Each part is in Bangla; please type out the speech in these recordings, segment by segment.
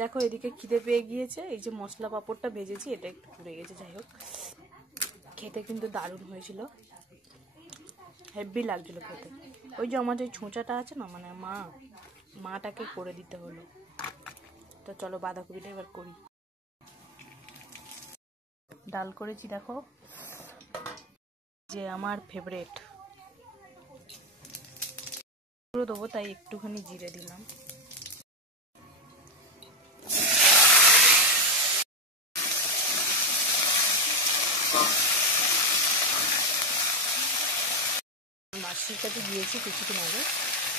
দেখো এদিকে খিদে পেয়ে গিয়েছে, এই যে মশলা পাঁপড়টা ভেজেছি এটা একটু পুড়ে গেছে, যাই হোক খেতে কিন্তু দারুণ হয়েছিল, হেভি লাগছিল খেতে। ওই যে আমার যে ছোঁচাটা আছে না, মানে মাটাকে করে দিতে হলো। তো চলো বাঁধাকপিটা এবার করি। ডাল করেছি দেখো, যে আমার ফেভারিট, পুরো দেবো তাই একটুখানি জিরে দিলাম। মাসির কাছে গিয়েছি কিছুদিন আগে,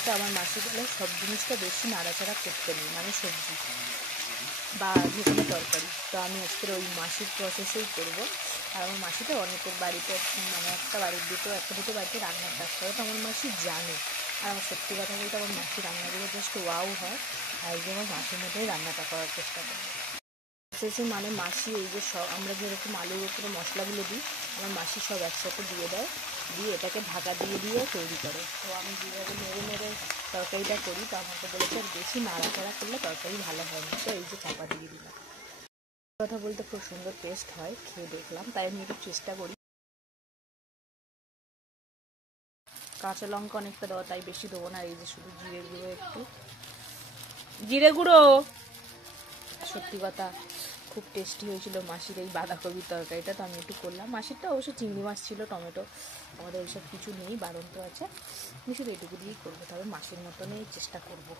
তো আমার মাসি বলে সব জিনিসটা বেশি নাড়াচাড়া করতে নেই, মানে সবজি বা যে কোনো তরকারি। তো আমি আজকের ওই মাসির প্রসেসেই করবো। আর আমার মাসিটা অনেকের বাড়িতে, মানে একটা দুটো বাড়িতে রান্নার কাজ করে, তো আমার মাসি জানে। আর আমার সত্যি কথা বলতে আমার মাসি রান্নাগুলো জাস্ট ওয়াও হয়, আর যে আমার মাসির মধ্যেই রান্নাটা করার চেষ্টা করে। প্রসেসে মানে মাসি এই যে সব আমরা যেরকম আলুর উপরে মশলাগুলো দিই, আমার মাসি সব একসাথে দিয়ে দেয়, দিয়ে এটাকে ঢাকা দিয়ে দিয়ে তৈরি করে। তো আমি যেভাবে নেড়ে নেড়ে তরকারিটা করি, তো আমাকে বলেছে আর বেশি নাড়াচাড়া করলে তরকারি ভালো হয় না, তো এই যে চাপা দিয়ে দিলাম। কথা বলতে খুব সুন্দর টেস্ট হয়, খেয়ে দেখলাম, তাই আমি একটু চেষ্টা করি। কাঁচা লঙ্কা অনেকটা দেওয়া, তাই বেশি দেবো না, এই যে শুধু জিরে গুঁড়ো, একটু জিরে গুঁড়ো। সত্যি কথা খুব টেস্টি হয়েছিল মাসির এই বাঁধাকপির তরকারিটা, তো আমি একটু করলাম। মাসিরটা অবশ্য চিংড়ি মাছ ছিল, টমেটো, আমাদের ওইসব কিছু নেই, বারণ তো আছে, আমি শুধু এটুকু দিয়েই করবো, তবে মাসির মতনই চেষ্টা করবো।